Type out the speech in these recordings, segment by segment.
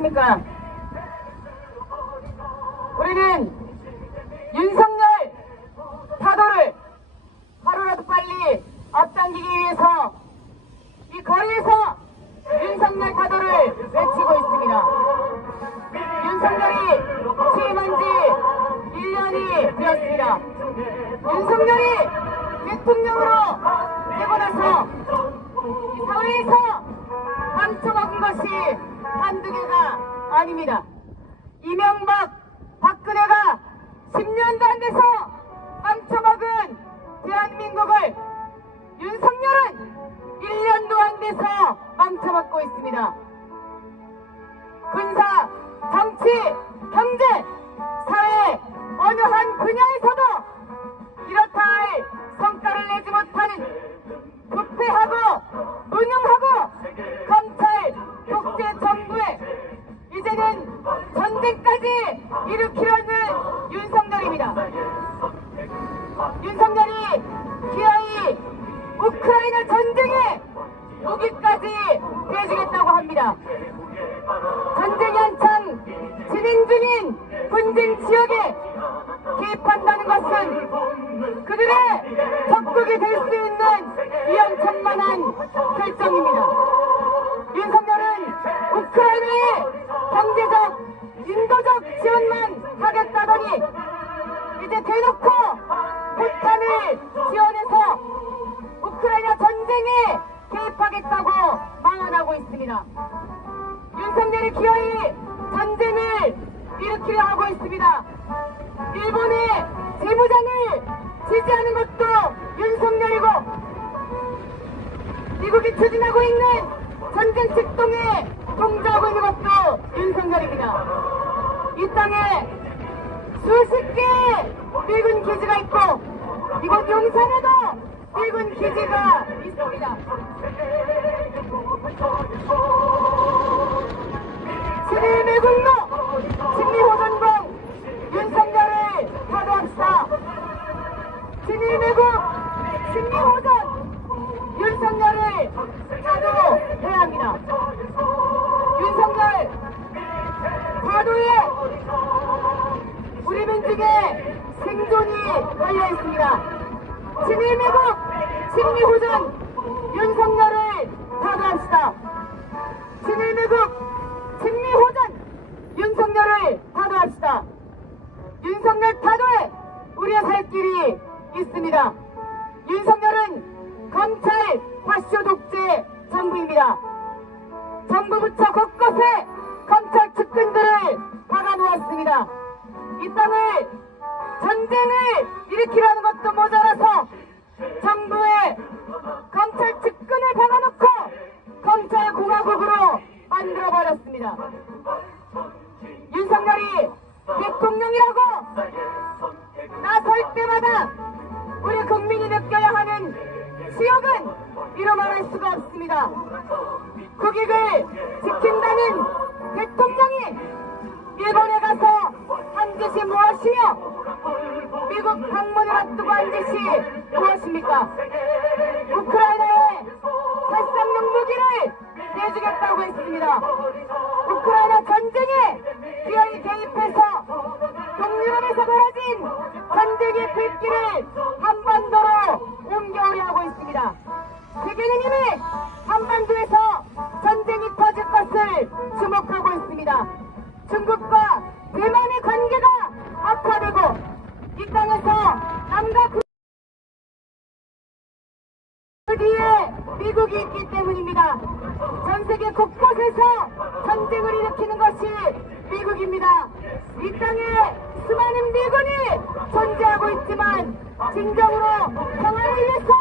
안녕하십니까. 우리는 윤석열 파도를 하루라도 빨리 앞당기기 위해서 이 거리에서 윤석열 파도를 외치고 있습니다. 윤석열이 취임한 지 1년이 되었습니다. 윤석열이 대통령으로 되고 나서 이 사회에서 감춰먹은 것이 한두 개가 아닙니다. 이명박, 박근혜가 10년도 안 돼서 감춰먹은 대한민국을 윤석열은 1년도 안 돼서 망쳐먹고 있습니다. 군사, 정치, 경제, 사회 어느 한 분야에서도 이렇다 할 성과를 내지 못하는 부패하고 무능하고 검찰 독재 정부에 이제는 전쟁까지 일으키려는 윤석열입니다. 윤석열이 기어이 우크라이나 전쟁에 무기까지 대주겠다고 합니다. 전쟁이 한창 진행 중인 분쟁 지역에 개입한다는 것은 그들의 적국이 될 수 있는 위험천만한 결정입니다. 윤석열은 우크라이나에 경제적, 인도적 지원만 하겠다더니 이제 대놓고 포탄을 지원해서 우크라이나 전쟁에 개입하겠다고 망언하고 있습니다. 윤석열이 기어이 전쟁을 일으키려 하고 있습니다. 일본의 재무장을 지지하는 것도 윤석열이고 미국이 추진하고 있는 전쟁 직동에 동조하고 있는 것도 윤석열입니다. 이 땅에 수십 개의 미군 기지가 있고 이곳 용산에도 미군 기지가 있습니다. 친일매국노 친미호전공 윤석열을 파도합시다. 친일매국 친미호전 윤석열을 파도해야 합니다. 윤석열 파도에 우리 민족의 생존이 달려있습니다. 친일매국 친미호전 윤석열을 파도합시다. 친일매국 친미호전 윤석열을 파도합시다. 윤석열 파도에 우리의 살 길이 있습니다. 윤석열은 검찰 과쇼 독재 정부입니다. 정부 부처 곳곳에 검찰 측근들을 박아놓았습니다. 이 땅을 전쟁을 일으키려는 것도 모자라서 정부의 검찰 측근을 박아놓고 검찰 공화국으로 만들어버렸습니다. 윤석열이 대통령이라고 나설 때마다 우리 국민이 느껴야 하는 지역은 이루 말할 수가 없습니다. 국익을 지킨다는 대통령이 일본에 가서 한 짓이 무엇이며 미국 방문을 앞두고 한 짓이 무엇입니까? 우크라이나에 살상용 무기를 내주겠다고 했습니다. 우크라이나 전쟁에 기어이 개입해서 동유럽에서 벌어진 전쟁의 불길을 한반도로 옮겨오려 하고 있습니다. 세계는 이미 한반도에서 전쟁이 터질 것을 주목하고 있습니다. 중국과 대만의 관계가 악화되고 이 땅에서 남과 그 뒤에 미국이 있기 때문입니다. 전 세계 곳곳에서 전쟁을 일으키는 것이 미국입니다. 이 땅에 수많은 미군이 존재하고 있지만 진정으로 평화를 위해서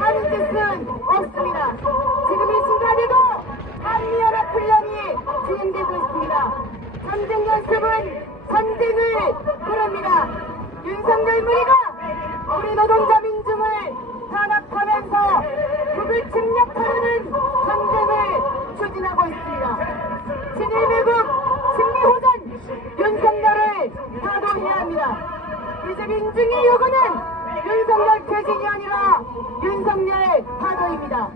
하는 짓은 없습니다. 지금 이 순간에도 한미연합훈련이 진행되고 있습니다. 전쟁 연습은 전쟁을 부릅니다. 윤석열 무리가 우리 노동자 민중을 탄압하면서 북을 침략하려는 전쟁을 추진하고 있습니다. 친일매국 친미호전 윤석열을 파도해야 합니다. 이제 민중의 요구는 윤석열 퇴진이 아니라 윤석열 파도입니다.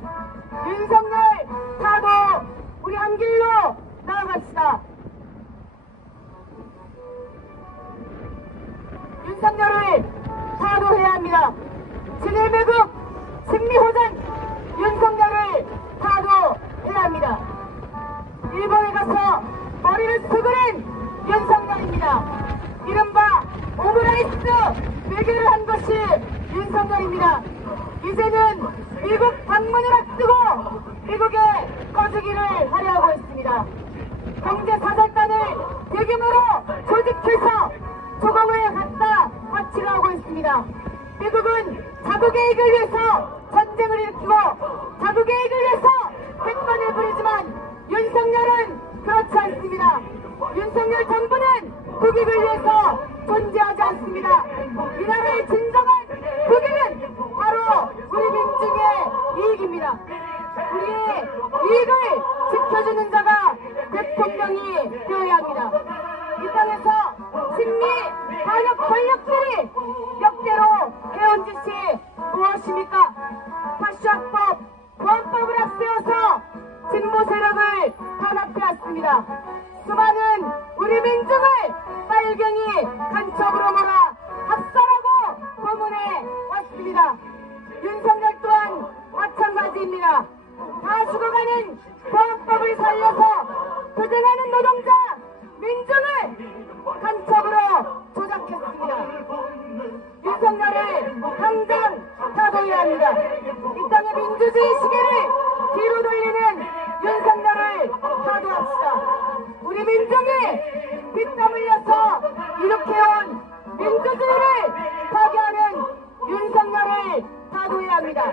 윤석열 파도 우리 한 길로 나아갑시다. 앞두고 미국에 거주기를 하려고 했습니다. 경제사절단을 대규모로 조직해서 조공을 갖다 바치려고 했습니다. 미국은 자국의 이익을 위해서 전쟁을 일으키고 자국의 이익을 위해서 백번을 부리지만 윤석열은 그렇지 않습니다. 윤석열 정부는 국익을 위해서 존재하지 않습니다. 이 나라의 진정한 국익은 바로 우리 민중의 이익입니다. 우리의 이익을 지켜주는 자가 대통령이 되어야 합니다. 이 땅에서 친미 반역 권력들이 역대로 해온 짓이 무엇입니까? 파쇼학법, 보안법을 앞세워서 진보 세력을 탄압해왔습니다. 수많은 우리 민중을 빨갱이 간첩으로 몰아 학살하고 고문해 왔습니다. 윤석열 또한 마찬가지입니다. 다 죽어가는 보안법을 살려서 투쟁하는 노동자, 민중을 간첩으로 조작했습니다. 윤석열을 당장 타도해야 합니다. 이 땅의 민주주의 시계를 뒤로 돌리는 윤석열을 타도합시다. 우리 민중이 빗땀 흘려서 일으켜온 민주주의를 파괴하는 윤석열을 타도해야 합니다.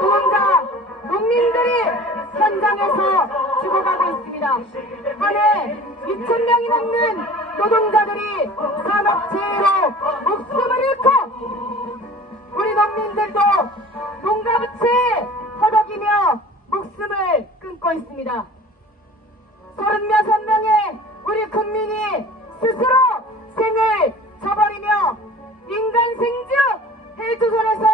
노동자, 농민들이 현장에서 죽어가고 있습니다. 한 해 2,000명이 넘는 노동자들이 산업재해로 목숨을 잃고 우리 농민들도 농가부채에 허덕이며 목숨을 끊고 있습니다. 36명의 우리 국민이 스스로 생을 저버리며 인간 생주 헬조선에서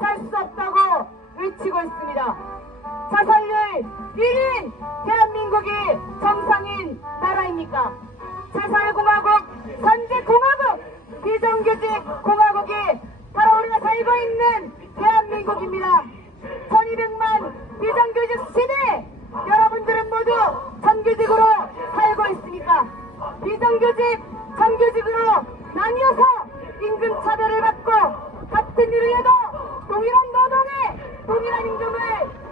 살 수 없다고 외치고 있습니다. 자살률 1인 대한민국이 정상인 나라입니까? 자살공화국, 산재공화국, 비정규직 공화국이 바로 우리가 살고 있는 대한민국입니다. 1200만 비정규직 시대 여러분들은 모두 정규직으로 살고 있습니까? 비정규직, 정규직으로 나뉘어서 임금 차별을 받고 같은 일을 해도 동일한 노동에 동일한 임금을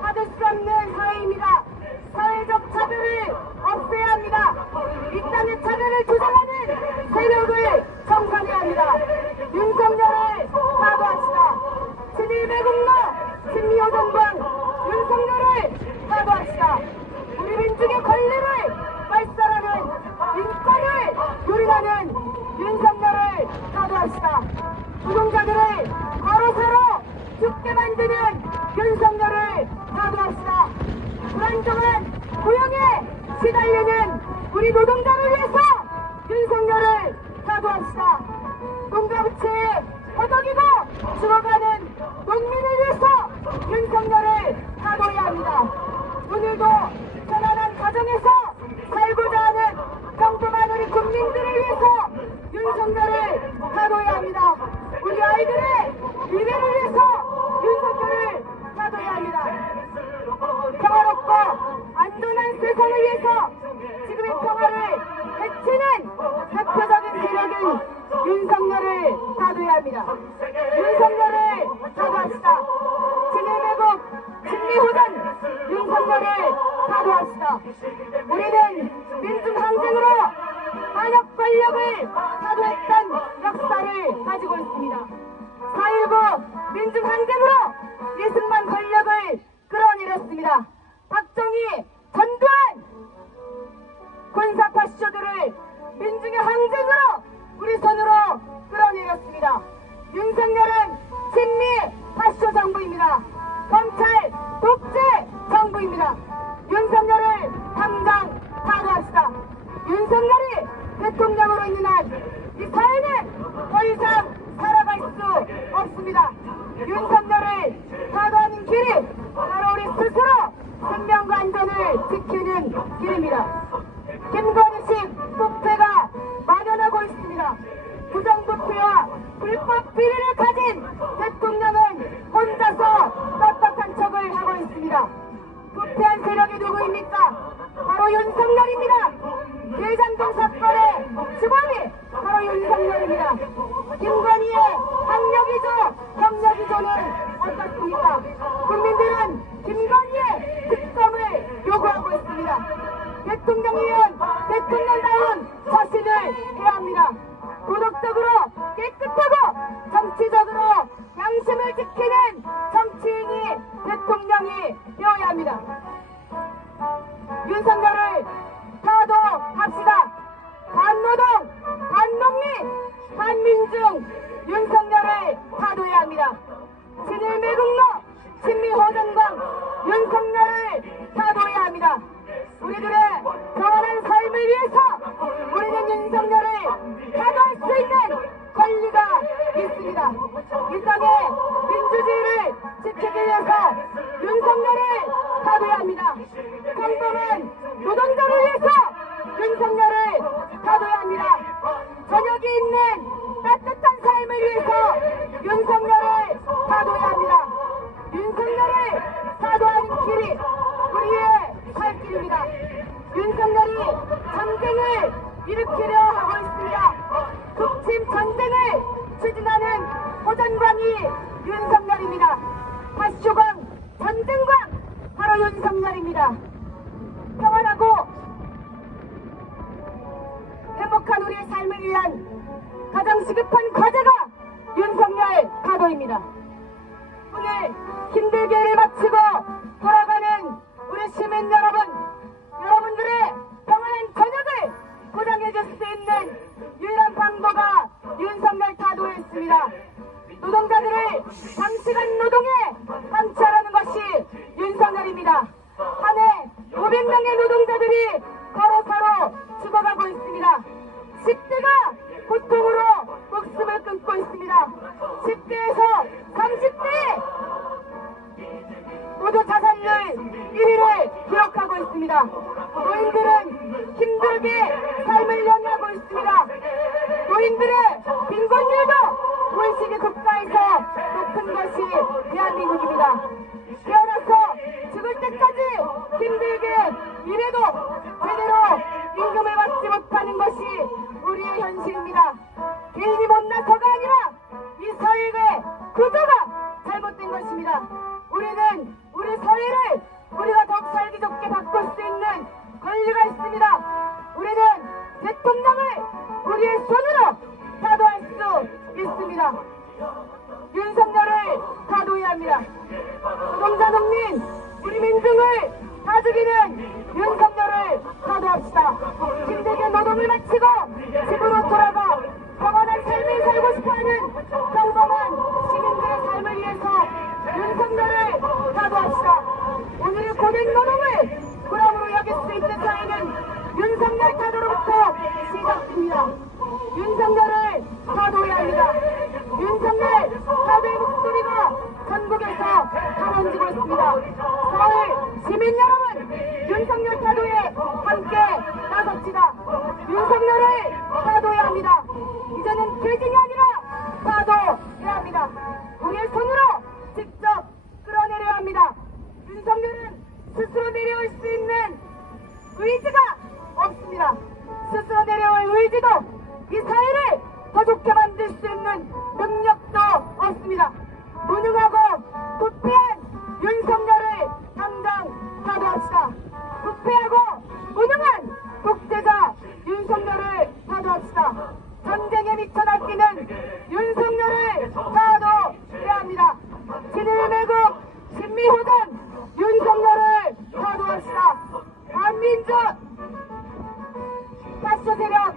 받을 수 없는 사회입니다. 사회적 차별을 없애야 합니다. 이 땅의 차별을 조장하는 세력을 청산해야 합니다. 윤석열을 사과합시다. 친일배국노, 친미호정당 윤석열을 사과합시다. 우리 민중의 권리를 발산하는 인권을 유린하는 윤석열을 사과합시다. 노동자들을 바로서로 죽게 만드는 윤석열을 사과합시다. 불안정한 고용에 시달리는 우리 노동자를 위해서 윤석열을 사과합시다. 농가부채에 허덕이고 죽어가는 농민을 위해서 윤석열을 사과해야 합니다. 오늘도 편안한 가정에서 살고자 하는 평범한 우리 국민들을 위해서 윤석열을 사과해야 합니다. 우리 아이들의 미래를 위해서 윤석열을 사과해야 합니다. 평화롭고 안전한 세상을 위해서 지금의 평화를 해치는 대표적인 세력인 윤석열을 사과해야 합니다. 윤석열을 사과합시다. 친일매국, 친미호전 윤석열을 사과합시다. 우리는 민중항쟁으로 반역 권력을 사도했던 역사를 가지고 있습니다. 4.19 민중항쟁으로 이승만 권력을 끌어내렸습니다. 박정희, 전두환 군사파쇼들을 민중의 항쟁으로 우리 손으로 끌어내렸습니다. 윤석열은 친미 파쇼 정부입니다. 검찰 독재 정부입니다. 윤석열을 당장 사과합시다. 윤석열이 대통령으로 있는 한 이 사회는 더 이상 살아갈 수 없습니다. 윤석열을 사과하는 길이 바로 우리 스스로 생명과 안전을 지키는 길입니다. 김건희식 부패가 만연하고 있습니다. 부정부패와 불법 비리를 가진 대통령은 혼자서 떳떳한 척을 하고 있습니다. 부패한 세력이 누구입니까? 바로 윤석열입니다. 대장동 사건의 주범이 바로 윤석열입니다. 김건희의 학력이조는 어떻습니까? 국민들은 김건희의 특검을 요구하고 있습니다. 대통령이면 대통령다운 자신을 해야 합니다. 도덕적으로 깨끗하고 정치적으로 양심을 지키는 정치인이 대통령이 되어야 합니다. 윤석열을 타도합시다. 반노동, 반농민, 반민중 윤석열을 타도해야 합니다. 친일매국노, 친미호전광 윤석열을 타도해야 합니다. 우리들의 평안한 삶을 위해서 우리는 윤석열을 타도할 수 있는 권리가 있습니다. 이 땅의 민주주의를 지키기 위해서 윤석열을 타도해야 합니다. 평범한 노동자를 위해서 윤석열을 타도해야 합니다. 저녁이 있는 따뜻한 삶을 위해서 윤석열을 타도해야 합니다. 윤석열을 타도하는 길이 우리의 살 길입니다. 윤석열이 전쟁을 일으키려 하고 있습니다. 북침 전쟁을 추진하는 호전광이 윤석열입니다. 파쇼광, 전쟁광 바로 윤석열입니다. 평안하고 행복한 우리의 삶을 위한 가장 시급한 과제가 윤석열 타도입니다. 오늘 힘들게 일을 마치고 돌아가는 우리 시민 여러분, 여러분들의 평안한 저녁을 보장해줄 수 있는 유일한 방도가 윤석열 타도였습니다. 노동자들을 장시간 노동에 방치하라는 것이 윤석열입니다. 한 해 500명의 노동자들이 걸어서로 죽어가고 있습니다. 10대가 고통으로 목숨을 끊고 있습니다. 10대에서 30대 모두 자살률 1위를 기록하고 있습니다. 노인들은 힘들게 삶을 영위하고 있습니다. 노인들의 빈곤율도 OECD 국가에서 높은 것이 대한민국입니다. 태어나서 죽을 때까지 힘들게 일해도 제대로 임금을 받지 못하는 것이 우리의 현실입니다. 개인이 못나서가 아니라 이 사회의 구조가 잘못된 것입니다. 우리는 우리 사회를 우리가 더욱 살기 좋게 바꿀 수 있는 권리가 있습니다. 우리는 대통령을 우리의 손으로 타도할 수 있습니다. 윤석열을 타도해야 합니다. 노동자 농민 우리 민중을 다 죽이는 윤석열을 타도합시다. 힘들게 노동을 마치고 집으로 돌아가 평안한 삶을 살고 싶어하는 평범한 시민들의 삶을 위해서 윤석열을 타도합시다. 오늘의 고된 노동을 보람으로 여길 수 있는 사회는 윤석열 타도로부터 시작됩니다. 윤석열을 타도해야 합니다. 윤석열 타도의 목소리가 전국에서 가라앉고 있습니다. 서울 시민 여러분, 윤석열 타도에 함께 나섭시다. 윤석열을 타도해야 합니다. 이제는 퇴진이 아니라 타도해야 합니다. 우리의 손으로 직접 끌어내려야 합니다. 윤석열은 스스로 내려올 수 있는 의지가 없습니다. 스스로 내려올 의지도 이 사회를 더 좋게 만들 수 있는 능력도 없습니다. 무능하고 부패한 윤석열을 당장 타도합시다. 부패하고 무능한 독재자 윤석열을 타도합시다. 전쟁에 미쳐 날뛰는 윤석열을 타도해야 합니다. 친일매국 친미호전 윤석열을 타도합시다. 반민주 파쇼 세력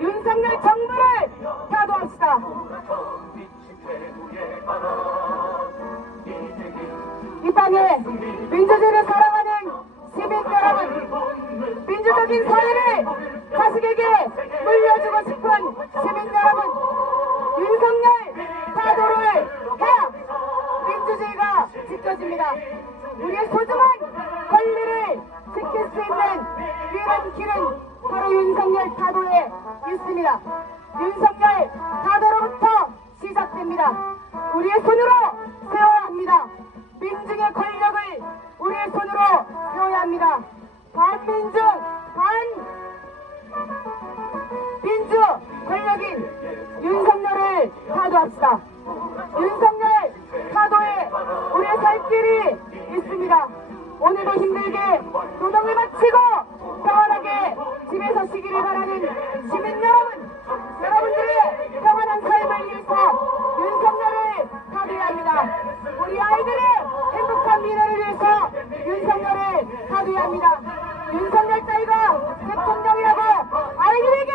윤석열 정부를 타도합시다. 이 땅에 민주주의를 사랑하는 시민 여러분, 민주적인 사회를 자식에게 물려주고 싶은 시민 여러분, 윤석열 타도를 해야 민주주의가 지켜집니다. 우리의 소중한 권리를 지킬 수 있는 유일한 길은 바로 윤석열 타도에 있습니다. 윤석열 타도로부터 시작됩니다. 우리의 손으로 세워야 합니다. 민중의 권력을 우리의 손으로 세워야 합니다. 반민중, 일이 있습니다. 오늘도 힘들게 노동을 마치고 평안하게 집에서 쉬기를 바라는 시민 여러분, 여러분들의 평안한 삶을 위해서 윤석열을 타도해야 합니다. 우리 아이들의 행복한 미래를 위해서 윤석열을 타도해야 합니다. 윤석열 따위가 대통령이라고 아이들에게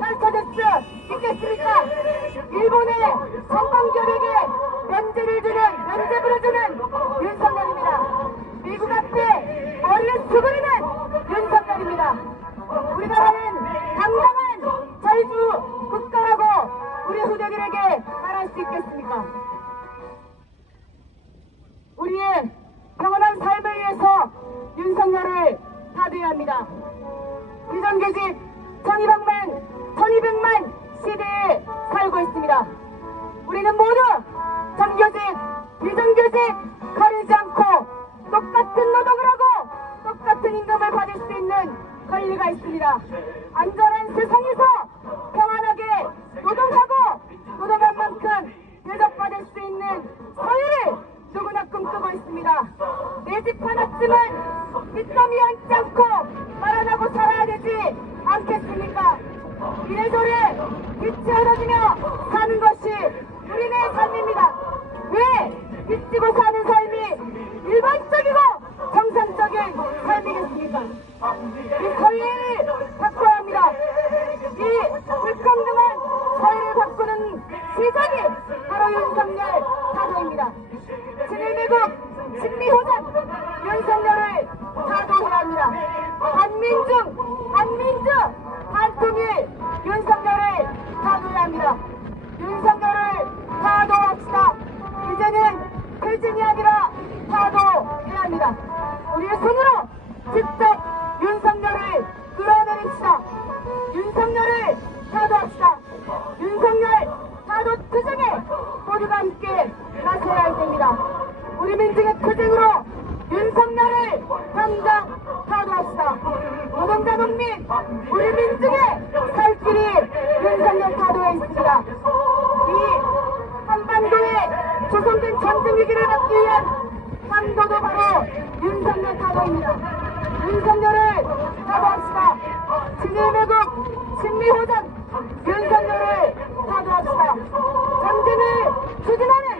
가르쳐줄 수 있겠습니까? 일본의 성공기업에게 면제를 주는 윤석열입니다. 미국 앞에 머리를 수그리는 윤석열입니다. 우리나라는 당당한 자유주의 국가라고 우리 후대들에게 말할 수 있겠습니까? 우리의 평온한 삶을 위해서 윤석열을 타도해야 합니다. 비정규직 1200만 시대에 살고 있습니다. 우리는 모두 정규직, 비정규직 가리지 않고 똑같은 노동을 하고 똑같은 임금을 받을 수 있는 권리가 있습니다. 안전한 세상에서 평안하게 노동하고 노동한 만큼 대접받을 수 있는 사회를 누구나 꿈꾸고 있습니다. 내 집 하나쯤은 빚더미 앉지 않고 마련하고 살아야 되지 않겠습니까? 이래저래 빚지 않아주며 사는 것이 우리네 삶입니다. 왜 빚지고 사는 삶이 일반적이고 정상적인 삶이겠습니까? 이 권리를 바꿔야 합니다. 이 불평등한 사회를 바꾸는 시작이 바로 윤석열 타도입니다. 친일매국 친미호전 윤석열을 타도해야 합니다. 반민주 반통일 윤석열을 타도해야 합니다. 윤석열을 타도합시다. 이제는 퇴진이 아니라 타도해야 합니다. 우리의 손으로 직접 윤석열을 끌어내립시다. 윤석열을 타도합시다. 윤석열 타도 투쟁에 모두가 함께 나서야 할 때입니다. 우리 민중의 투쟁으로 윤석열을 당장 타도합시다. 노동자 농민 우리 민중의 살 길이 윤석열 타도에 있습니다. 이 한반도의 조성된 전쟁 위기를 막기 위한 한도도 바로 윤석열 타도입니다. 윤석열을 타도합시다. 친일매국 친미호전 윤석열을 타도합시다. 전쟁을 추진하는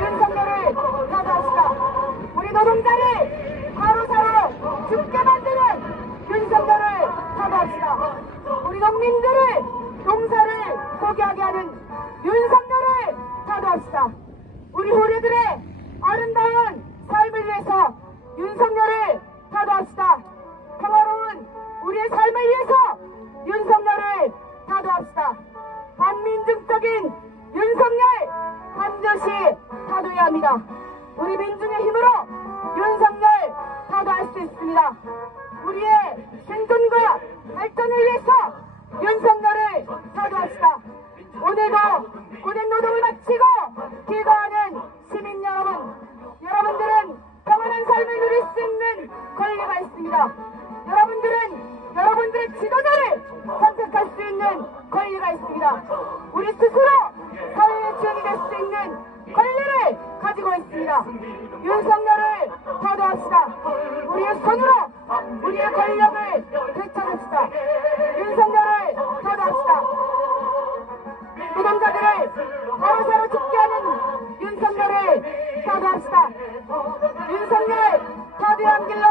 윤석열을 타도합시다. 우리 노동자를 바로사로 죽게 만드는 윤석열을 타도합시다. 우리 농민들을 농사를 포기하게 하는 윤석열을 타도합시다. 우리 후대들의 아름다운 삶을 위해서 윤석열을 타도합시다. 평화로운 우리의 삶을 위해서 윤석열을 타도합시다. 반민중적인 윤석열 반드시 타도해야 합니다. 우리 민중의 힘으로 윤석열 타도할 수 있습니다. 우리의 생존과 발전을 위해서 윤석열을 타도합시다. 오늘도 고된 노동을 마치고 귀가하는 시민 여러분, 여러분들은 평안한 삶을 누릴 수 있는 권리가 있습니다. 여러분들은 여러분들의 지도자를 선택할 수 있는 권리가 있습니다. 우리 스스로 사회의 주인이 될 수 있는 권리를 가지고 있습니다. 윤석열을 타도합시다. 우리의 손으로 우리의 권력을 되찾읍시다. 윤석열을 타도합시다. 노동자들을 바로사로 죽게 하는 윤석열을 타도합시다. 윤석열 타도한 길로